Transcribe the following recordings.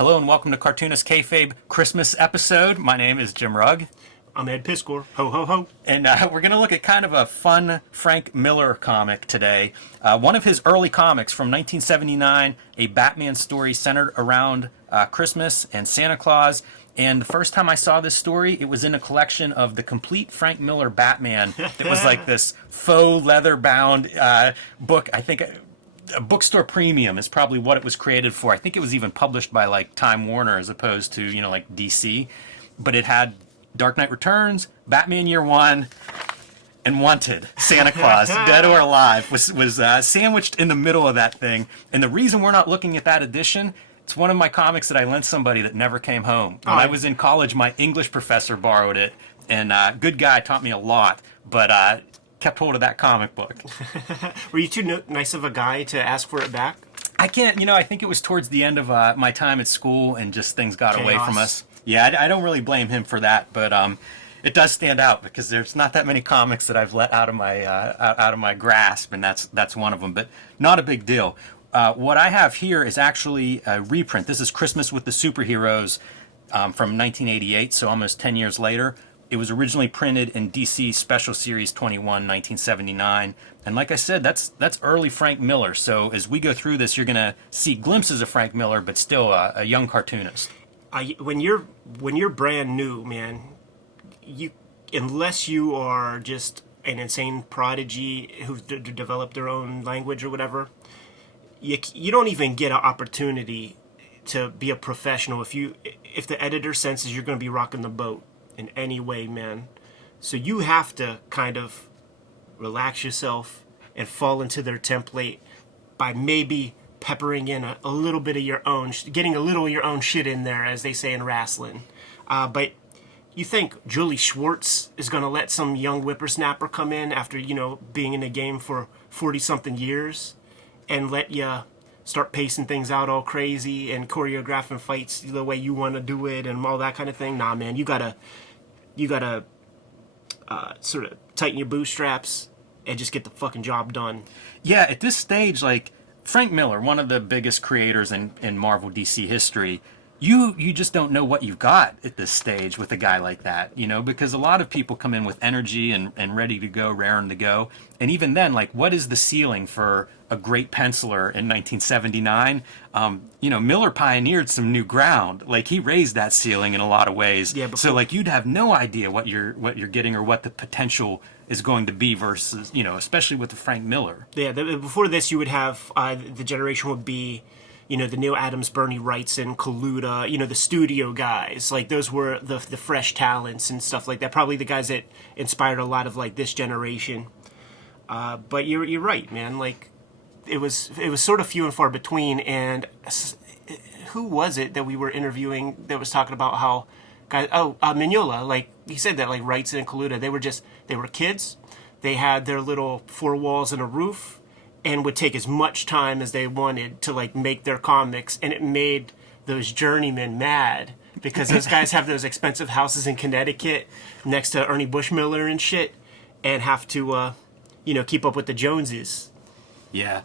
Hello and welcome to Cartoonist Kayfabe Christmas episode. My name is Jim Rugg. I'm Ed Piscor. Ho, ho, ho. And we're going to look at kind of a fun Frank Miller comic today. One of his early comics from 1979, a Batman story centered around Christmas and Santa Claus. And the first time I saw this story, it was in a collection of the complete Frank Miller Batman. It was like this faux leather-bound book. I think a bookstore premium is probably what it was created for. I think it was even published by like Time Warner as opposed to, like DC. But it had Dark Knight Returns, Batman Year One, and Wanted. Santa Claus, Dead or Alive, was sandwiched in the middle of that thing. And the reason we're not looking at that edition, it's one of my comics that I lent somebody that never came home. When I was in college, my English professor borrowed it, and good guy, taught me a lot, but kept hold of that comic book. Were you too nice of a guy to ask for it back? I can't, I think it was towards the end of my time at school, and just things got Chaos. away from us. Yeah, I don't really blame him for that, but it does stand out because there's not that many comics that I've let out of my grasp, and that's one of them. But not a big deal. What I have here is actually a reprint. This is Christmas with the Superheroes from 1988, so almost 10 years later. It was originally printed in DC Special Series 21, 1979. And like I said, that's early Frank Miller. So as we go through this, you're going to see glimpses of Frank Miller, but still a young cartoonist. When you're brand new, man, unless you are just an insane prodigy who's developed their own language or whatever, you don't even get an opportunity to be a professional if the editor senses you're going to be rocking the boat in any way, man. So you have to kind of relax yourself and fall into their template by maybe peppering in a little bit of your own, getting a little of your own shit in there, as they say in wrestling. But you think Julie Schwartz is going to let some young whippersnapper come in after, being in the game for 40-something years and let you start pacing things out all crazy and choreographing fights the way you want to do it and all that kind of thing? Nah, man, you gotta sort of tighten your bootstraps and just get the fucking job done. Yeah, at this stage, like, Frank Miller, one of the biggest creators in Marvel DC history, you just don't know what you've got at this stage with a guy like that, because a lot of people come in with energy and ready to go, raring to go. And even then, like, what is the ceiling for a great penciler in 1979? Miller pioneered some new ground. Like, he raised that ceiling in a lot of ways. Yeah, so, like, you'd have no idea what you're getting or what the potential is going to be versus, especially with the Frank Miller. Yeah, before this, you would have, the generation would be, the Neil Adams, Bernie Wrightson, Kaluta, the studio guys. Like, those were the fresh talents and stuff like that. Probably the guys that inspired a lot of, like, this generation. But you're right, man. Like, it was sort of few and far between. And who was it that we were interviewing that was talking about how guys? Mignola. Like, he said that, like, Wrightson and Kaluta, they were kids. They had their little four walls and a roof, and would take as much time as they wanted to, like, make their comics, and it made those journeymen mad because those guys have those expensive houses in Connecticut next to Ernie Bushmiller and shit, and have to keep up with the Joneses. Yeah.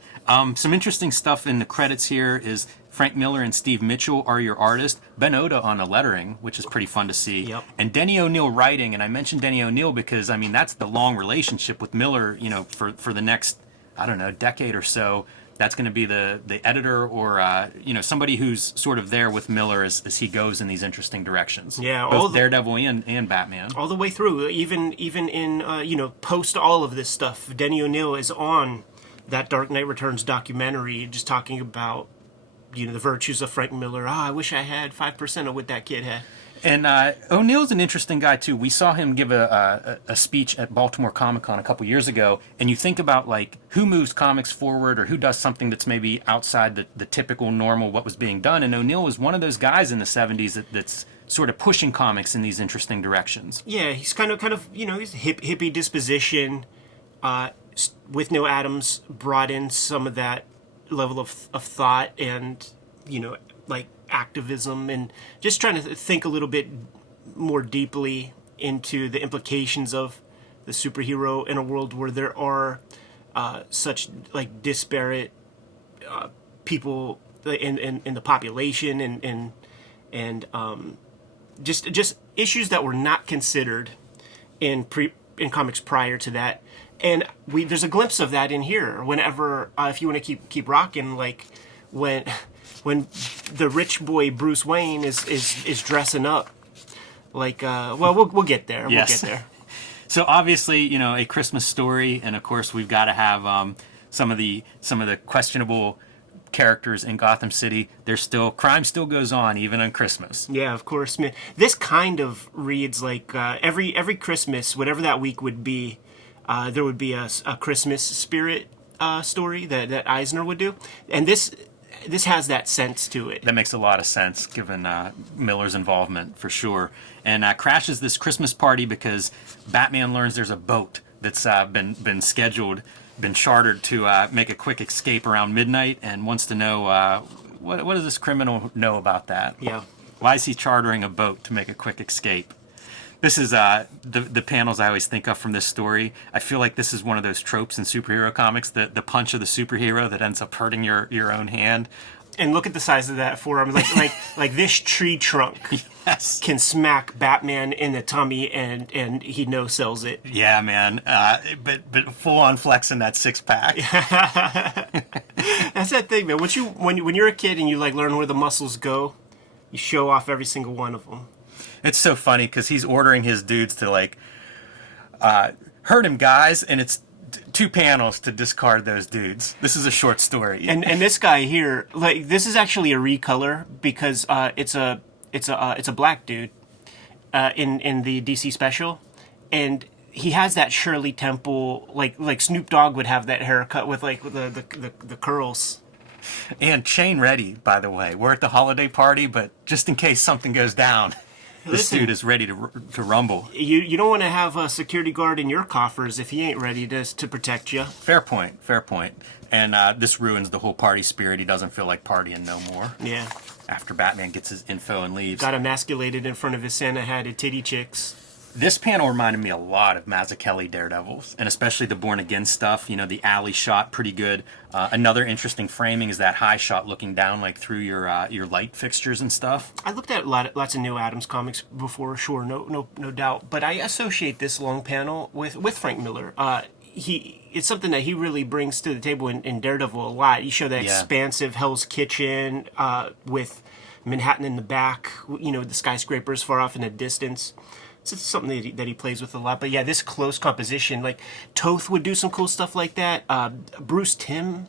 Some interesting stuff in the credits here is Frank Miller and Steve Mitchell are your artist. Ben Oda on the lettering, which is pretty fun to see. Yep. And Denny O'Neil writing. And I mentioned Denny O'Neil because, that's the long relationship with Miller, for the next, decade or so. That's going to be the editor or, somebody who's sort of there with Miller as he goes in these interesting directions. Yeah. Both Daredevil and Batman. All the way through. Even in, post all of this stuff, Denny O'Neil is on that Dark Knight Returns documentary just talking about, the virtues of Frank Miller. I wish I had 5% of what that kid had. And O'Neill's an interesting guy, too. We saw him give a speech at Baltimore Comic-Con a couple years ago, and you think about, like, who moves comics forward or who does something that's maybe outside the typical normal what was being done, and O'Neill was one of those guys in the 70s that's sort of pushing comics in these interesting directions. Yeah, he's kind of he's hippie disposition. With Neil Adams, brought in some of that level of thought and, like, activism, and just trying to think a little bit more deeply into the implications of the superhero in a world where there are such, like, disparate people in the population and and just issues that were not considered in comics prior to that. And there's a glimpse of that in here. Whenever, if you want to keep rocking, like when the rich boy Bruce Wayne is dressing up, like we'll get there. Yes. We'll get there. So obviously, you know, a Christmas story, and of course we've got to have some of the questionable characters in Gotham City. Crime still goes on even on Christmas. Yeah, of course, man. This kind of reads like every Christmas, whatever that week would be, there would be a Christmas spirit story that Eisner would do, and this has that sense to it. That makes a lot of sense given Miller's involvement for sure. And crashes this Christmas party because Batman learns there's a boat that's been scheduled, been chartered to make a quick escape around midnight, and wants to know what does this criminal know about that? Yeah. Why is he chartering a boat to make a quick escape? This is the panels I always think of from this story. I feel like this is one of those tropes in superhero comics, the punch of the superhero that ends up hurting your own hand. And look at the size of that forearm. Like this tree trunk Yes. can smack Batman in the tummy, and he no-sells it. Yeah, man. But full on flexing that 6-pack. That's that thing, man. When you're a kid and you like learn where the muscles go, you show off every single one of them. It's so funny because he's ordering his dudes to like hurt him, guys, and it's 2 panels to discard those dudes. This is a short story. And this guy here, like, this is actually a recolor because it's a black dude in the DC special, and he has that Shirley Temple, like Snoop Dogg would have that haircut with like the curls. And chain ready, by the way. We're at the holiday party, but just in case something goes down, this dude is ready to rumble. You don't want to have a security guard in your coffers if he ain't ready to protect you. Fair point. And this ruins the whole party spirit. He doesn't feel like partying no more. Yeah. After Batman gets his info and leaves. Got emasculated in front of his Santa-hatted titty chicks. This panel reminded me a lot of Mazzucchelli Daredevils, and especially the Born Again stuff. You know, the alley shot, pretty good. Another interesting framing is that high shot looking down like through your light fixtures and stuff. I looked at lots of Neil Adams comics before, sure, no doubt. But I associate this long panel with Frank Miller. It's something that he really brings to the table in Daredevil a lot. You show that expansive Hell's Kitchen with Manhattan in the back, you know, the skyscrapers far off in the distance. It's something that he plays with a lot. But yeah, this close composition, like Toth would do some cool stuff like that. Bruce Timm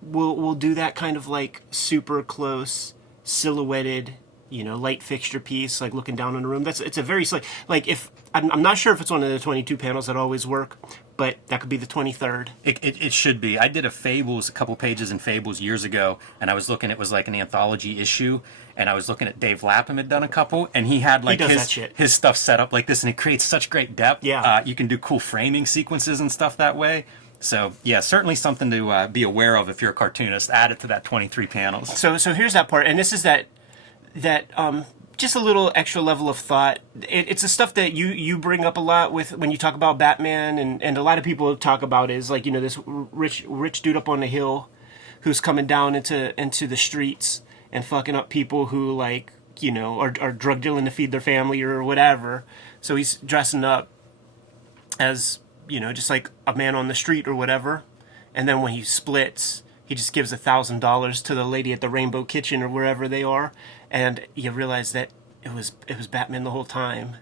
will do that kind of like super close silhouetted, you know, light fixture piece, like looking down on a room. It's a very like if I'm not sure if it's one of the 22 panels that always work, but that could be the 23rd. It should be. I did a couple pages in Fables years ago, and I was looking. It was like an anthology issue, and I was looking at Dave Lapham had done a couple, and he had like his stuff set up like this, and it creates such great depth. Yeah, you can do cool framing sequences and stuff that way. So yeah, certainly something to be aware of if you're a cartoonist. Add it to that 23 panels. So here's that part, and this is that just a little extra level of thought. It's the stuff that you bring up a lot with when you talk about Batman, and a lot of people talk about is like, you know, this rich dude up on the hill who's coming down into the streets and fucking up people who, like, you know, are drug dealing to feed their family or whatever. So he's dressing up as, you know, just like a man on the street or whatever. And then when he splits, he just gives $1,000 to the lady at the Rainbow Kitchen or wherever they are, and you realize that it was Batman the whole time.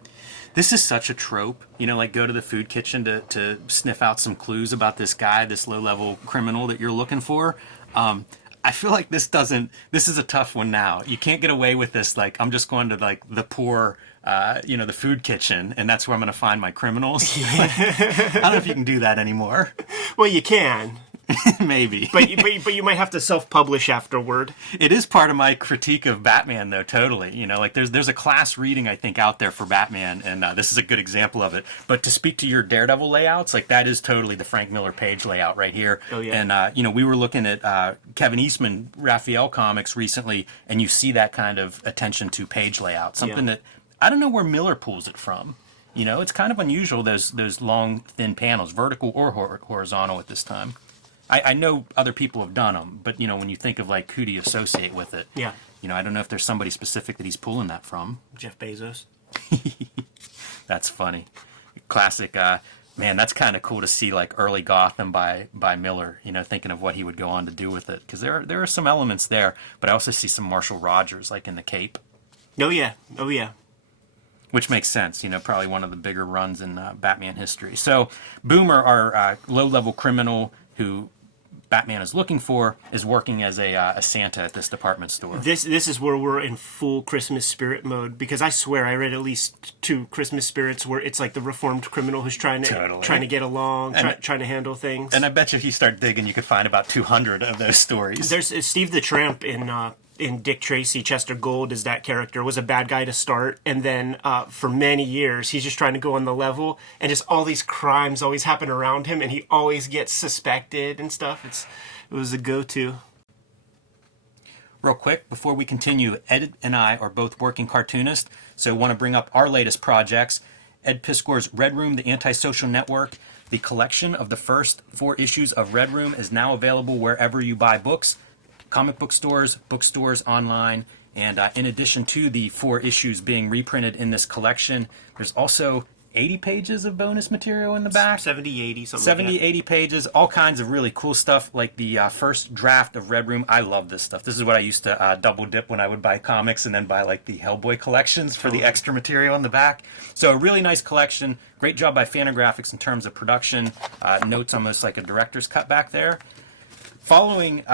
This is such a trope, you know, like go to the food kitchen to sniff out some clues about this guy, this low-level criminal that you're looking for. I feel like this is a tough one now. You can't get away with this, like, I'm just going to, like, the poor, you know, the food kitchen, and that's where I'm going to find my criminals. Like, I don't know if you can do that anymore. Well, you can. Maybe. But you might have to self-publish afterward. It is part of my critique of Batman, though, totally. You know, like there's a class reading, I think, out there for Batman, and this is a good example of it. But to speak to your Daredevil layouts, like that is totally the Frank Miller page layout right here. Oh, yeah. And, you know, we were looking at Kevin Eastman, Raphael comics recently, and you see that kind of attention to page layout. Something that, I don't know where Miller pulls it from. You know, it's kind of unusual, those long, thin panels, vertical or horizontal at this time. I know other people have done them, but when you think of like who do you associate with it? Yeah. I don't know if there's somebody specific that he's pulling that from. Jeff Bezos. That's funny. Classic. Man, that's kind of cool to see like early Gotham by Miller. Thinking of what he would go on to do with it, because there are some elements there, but I also see some Marshall Rogers like in the Cape. Oh yeah. Which makes sense, probably one of the bigger runs in Batman history. So Boomer, our low-level criminal who Batman is looking for, is working as a Santa at this department store. This is where we're in full Christmas spirit mode, because I swear I read at least 2 Christmas spirits where it's like the reformed criminal who's trying to get along, trying to handle things. And I bet you if you start digging, you could find about 200 of those stories. There's Steve the Tramp in Dick Tracy. Chester Gould is that character, was a bad guy to start, and then for many years he's just trying to go on the level, and just all these crimes always happen around him, and he always gets suspected and stuff. It was a go-to. Real quick, before we continue, Ed and I are both working cartoonists, so want to bring up our latest projects. Ed Piskor's Red Room, the Antisocial Network. The collection of the first 4 issues of Red Room is now available wherever you buy books. Comic book stores, bookstores, online, and in addition to the 4 issues being reprinted in this collection, there's also 80 pages of bonus material in the back. 70, 80, something 70, like that. 80 pages, all kinds of really cool stuff, like the first draft of Red Room. I love this stuff. This is what I used to double dip when I would buy comics and then buy like the Hellboy collections for the extra material in the back. So a really nice collection. Great job by Fantagraphics in terms of production. Notes almost like a director's cut back there. Following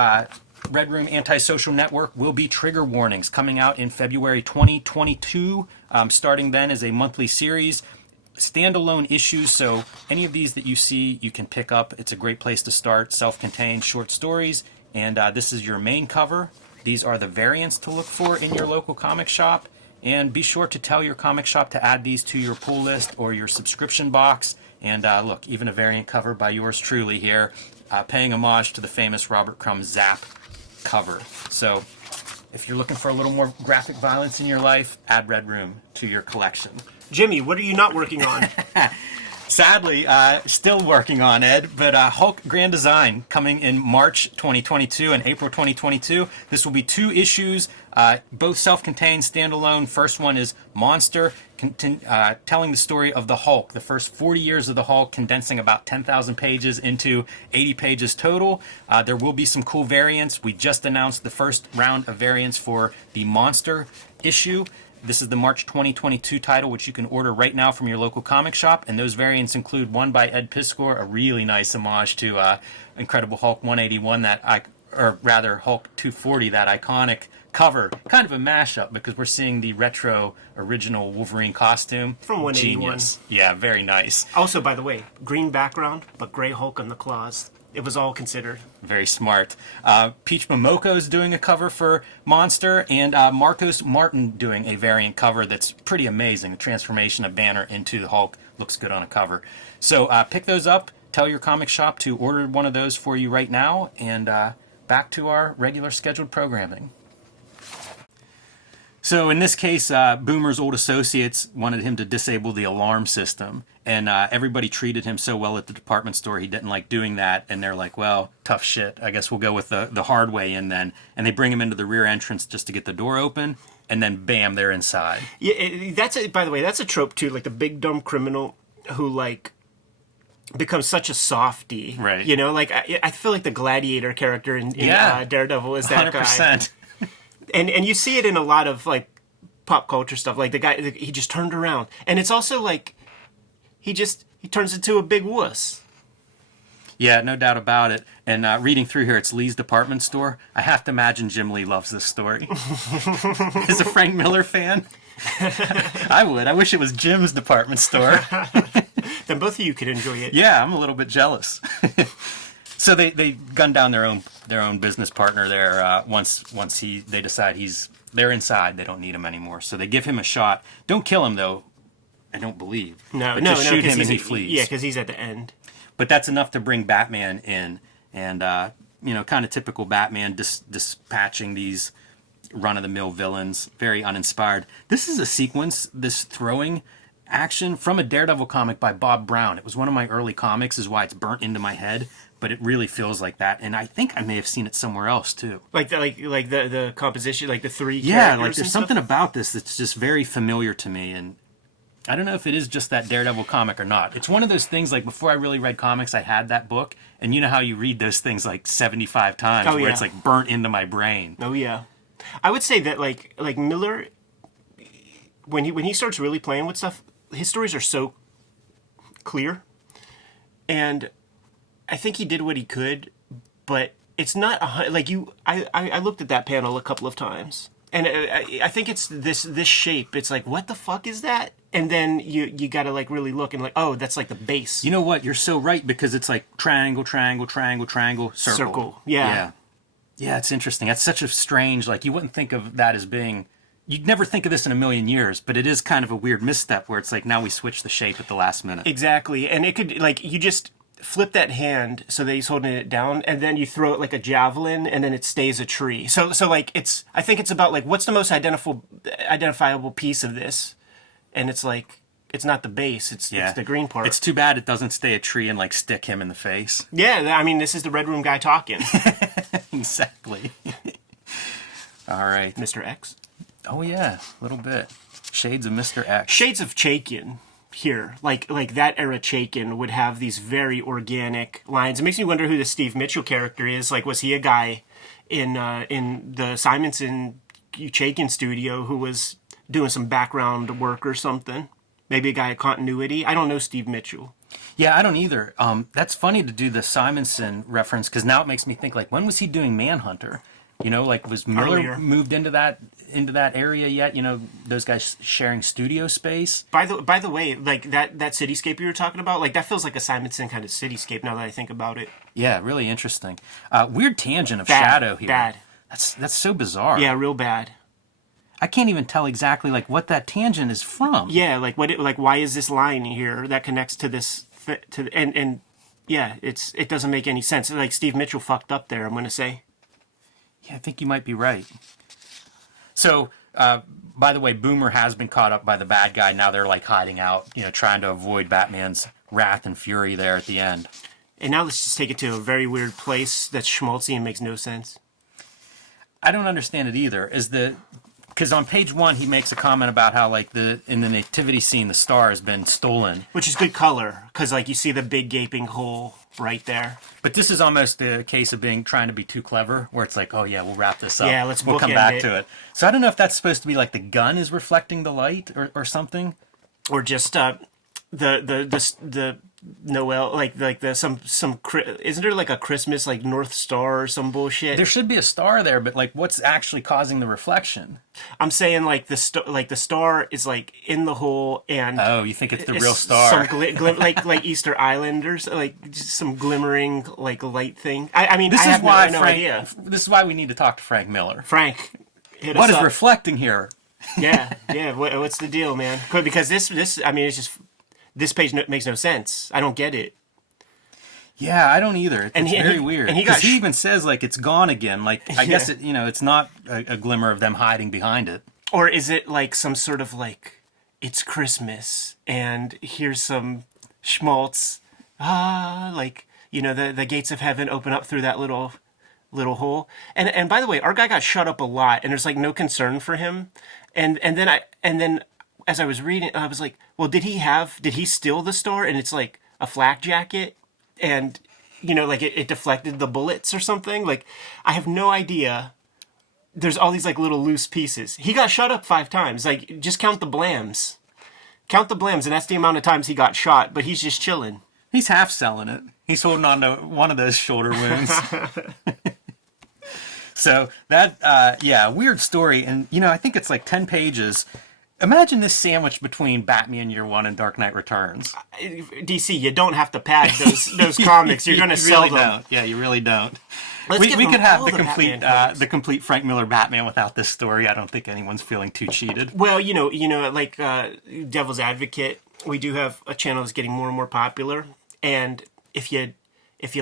Red Room Antisocial Network will be Trigger Warnings, coming out in February 2022. Starting then as a monthly series. Standalone issues, so any of these that you see you can pick up. It's a great place to start. Self-contained short stories, and this is your main cover. These are the variants to look for in your local comic shop, and be sure to tell your comic shop to add these to your pull list or your subscription box. And look, even a variant cover by yours truly here, paying homage to the famous Robert Crumb Zap cover. So if you're looking for a little more graphic violence in your life, add Red Room to your collection. Jimmy, what are you not working on? Sadly, still working on, Ed, but Hulk Grand Design coming in March 2022 and April 2022. This will be 2 issues, both self-contained, standalone. First one is Monster, telling the story of the Hulk, the first 40 years of the Hulk, condensing about 10,000 pages into 80 pages total. There will be some cool variants. We just announced the first round of variants for the Monster issue. This is the March 2022 title, which you can order right now from your local comic shop. And those variants include one by Ed Piskor, a really nice homage to Incredible Hulk 181, Hulk 240, that iconic cover. Kind of a mashup because we're seeing the retro original Wolverine costume. From 181. Genius. Yeah, very nice. Also, by the way, green background, but gray Hulk on the claws. It was all considered. Very smart. Peach Momoko's doing a cover for Monster, and Marcos Martin doing a variant cover that's pretty amazing. The transformation of Banner into the Hulk looks good on a cover. So pick those up. Tell your comic shop to order one of those for you right now, and back to our regular scheduled programming. So in this case, Boomer's old associates wanted him to disable the alarm system, and everybody treated him so well at the department store he didn't like doing that, and they're like, well, tough shit, I guess we'll go with the hard way in then. And they bring him into the rear entrance just to get the door open, and then bam, they're inside. Yeah, by the way, that's a trope too, like the big dumb criminal who like becomes such a softie. Right. You know, like I feel like the Gladiator character in Daredevil is that 100%. guy. And you see it in a lot of like pop culture stuff. Like the guy, he just turned around, and it's also like he turns into a big wuss. Yeah, no doubt about it. And reading through here, it's Lee's department store. I have to imagine Jim Lee loves this story. Is a Frank Miller fan? I would. I wish it was Jim's department store. Then both of you could enjoy it. Yeah, I'm a little bit jealous. So they gun down their own business partner there once they decide they're inside. They don't need him anymore. So they give him a shot. Don't kill him though. I don't believe. No, just shoot him and he flees. Yeah, because he's at the end. But that's enough to bring Batman in, and kind of typical Batman dispatching these run-of-the-mill villains, very uninspired. This is a sequence, this throwing action from a Daredevil comic by Bob Brown. It was one of my early comics, is why it's burnt into my head, but it really feels like that. And I think I may have seen it somewhere else too. Like the composition, like the three Yeah, characters like there's and something stuff? about this that's just very familiar to me, and I don't know if it is just that Daredevil comic or not. It's one of those things, like before I really read comics, I had that book, and you know how you read those things like 75 times, Oh, where yeah. it's like burnt into my brain. Oh yeah, I would say that like Miller, when he starts really playing with stuff, his stories are so clear, and I think he did what he could, but it's not like you. I looked at that panel a couple of times, and I think it's this shape. It's like, what the fuck is that? And then you gotta like really look and like, oh, that's like the base. You know what? You're so right, because it's like triangle, triangle, triangle, triangle, circle. Yeah. Yeah, it's interesting. That's such a strange, like, you wouldn't think of that as being, you'd never think of this in a million years, but it is kind of a weird misstep where it's like, now we switch the shape at the last minute. Exactly, and it could like you just flip that hand so that he's holding it down, and then you throw it like a javelin, and then it stays a tree. So like it's, I think it's about like, what's the most identifiable piece of this, and it's like, it's not the base, it's the green part. It's too bad it doesn't stay a tree and like stick him in the face. Yeah, I mean, this is the Red Room guy talking. Exactly. All right. Mr. X. Oh yeah, a little bit. Shades of Mr. X. Shades of Chaykin here. Like that era Chaykin would have these very organic lines. It makes me wonder who the Steve Mitchell character is. Like, was he a guy in the Simonson Chaykin studio who was doing some background work or something? Maybe a guy at continuity. I don't know Steve Mitchell. Yeah, I don't either. That's funny to do the Simonson reference, because now it makes me think, like, when was he doing Manhunter? You know, like, was Miller Earlier. moved into that area yet? You know, those guys sharing studio space. By the way, like that cityscape you were talking about, like that feels like a Simonson kind of cityscape now that I think about it. Yeah, really interesting. Weird tangent of Bad, shadow here. bad. That's so bizarre. Yeah, real bad. I can't even tell exactly like what that tangent is from. Yeah, like why is this line here that connects to this and yeah, it doesn't make any sense. Like Steve Mitchell fucked up there, I'm gonna say. Yeah, I think you might be right. So, by the way, Boomer has been caught up by the bad guy. Now they're like hiding out, you know, trying to avoid Batman's wrath and fury there at the end. And now let's just take it to a very weird place that's schmaltzy and makes no sense. I don't understand it either. Because on page 1 he makes a comment about how like in the nativity scene the star has been stolen. Which is good color, because like you see the big gaping hole right there. But this is almost a case of trying to be too clever, where it's like, oh yeah, we'll wrap this up. Yeah, we'll come bookend back it. to it. So I don't know if that's supposed to be like the gun is reflecting the light or something. Or just the Noel, like the isn't there like a Christmas like North Star or some bullshit? There should be a star there, but like what's actually causing the reflection? I'm saying like the star is like in the hole, and Oh, you think it's the real star? Some like Easter Island or like just some glimmering like light thing. I mean, This I is have why no Frank. idea. This is why we need to talk to Frank Miller. Frank, hit What us is up. reflecting here? Yeah. What's the deal, man? Because this I mean, it's just this page makes no sense. I don't get it. Yeah, I don't either. It's very weird. And he Because he even says like it's gone again. Like I guess Yeah. it's not a glimmer of them hiding behind it. Or is it like some sort of like, it's Christmas and here's some schmaltz, like, you know, the gates of heaven open up through that little hole. And by the way, our guy got shut up a lot, and there's like no concern for him. And then as I was reading, I was like, well, did he steal the star? And it's like a flak jacket, and you know, like it deflected the bullets or something. Like, I have no idea. There's all these like little loose pieces. He got shot up 5 times. Like, just count the blams. Count the blams, and that's the amount of times he got shot, but he's just chilling. He's half selling it. He's holding on to one of those shoulder wounds. So that, weird story. And, you know, I think it's like 10 pages. Imagine this sandwich between Batman Year One and Dark Knight Returns. DC, you don't have to pad those comics. You're going to sell really them. Don't. Yeah, you really don't. Let's We give could them have all the Batman comics. complete Frank Miller Batman without this story. I don't think anyone's feeling too cheated. Well, you know, like Devil's Advocate, we do have a channel that's getting more and more popular, and if you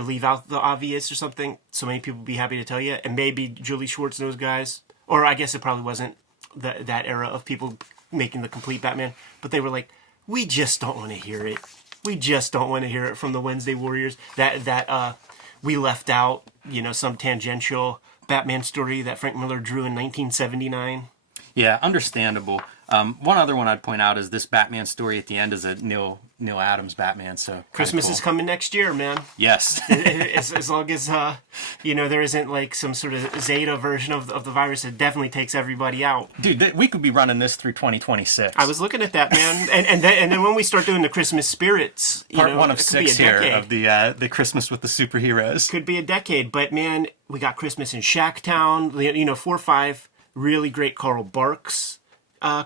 leave out the obvious or something, so many people will be happy to tell you, and maybe Julie Schwartz and those guys, or I guess it probably wasn't that era of people making the complete Batman, but they were like, we just don't want to hear it. We just don't want to hear it from the Wednesday Warriors. That we left out, some tangential Batman story that Frank Miller drew in 1979. Yeah, understandable. One other one I'd point out is this Batman story at the end is a Neil Adams Batman. So Christmas cool. is coming next year, man. Yes. as long as there isn't like some sort of Zeta version of the virus, it definitely takes everybody out. Dude, we could be running this through 2026. I was looking at that, man, and then when we start doing the Christmas spirits, part 1 of 6 here decade. of the Christmas with the superheroes. Could be a decade, but man, we got Christmas in Shacktown. 4 or 5 really great Carl Barks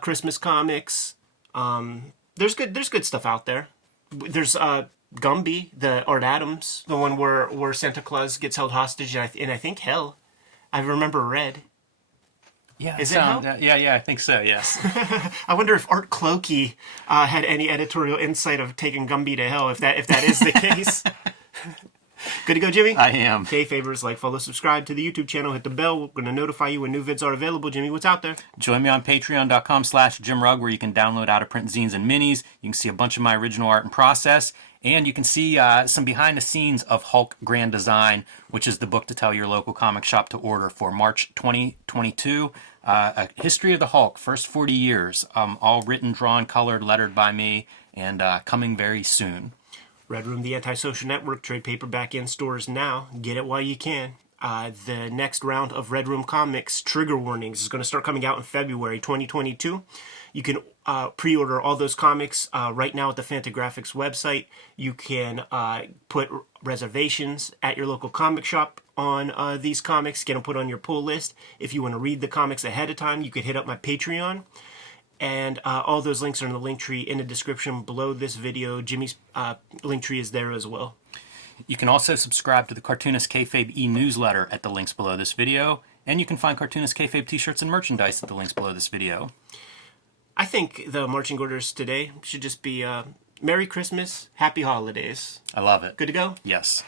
Christmas comics. There's good stuff out there. There's Gumby, the Art Adams, the one where Santa Claus gets held hostage, and I think Hell. I remember Red. Yeah, Is it Hell? Yeah, I think so. Yes. I wonder if Art Clokey had any editorial insight of taking Gumby to hell. If that is the case. Good to go, Jimmy? I am. Kayfabers, like, follow, subscribe to the YouTube channel, hit the bell. We're going to notify you when new vids are available. Jimmy, what's out there? Join me on patreon.com/JimRugg, where you can download out-of-print zines and minis. You can see a bunch of my original art and process, and you can see some behind the scenes of Hulk Grand Design, which is the book to tell your local comic shop to order for March 2022. A history of the Hulk, first 40 years, all written, drawn, colored, lettered by me, and coming very soon. Red Room, the Antisocial Network, trade paperback in stores now. Get it while you can. The next round of Red Room Comics Trigger Warnings is going to start coming out in February 2022. You can pre-order all those comics right now at the Fantagraphics website. You can put reservations at your local comic shop on these comics. Get them put on your pull list. If you want to read the comics ahead of time, you could hit up my Patreon. And all those links are in the link tree in the description below this video. Jimmy's link tree is there as well. You can also subscribe to the Cartoonist Kayfabe e-newsletter at the links below this video. And you can find Cartoonist Kayfabe t-shirts and merchandise at the links below this video. I think the marching orders today should just be Merry Christmas, Happy Holidays. I love it. Good to go? Yes.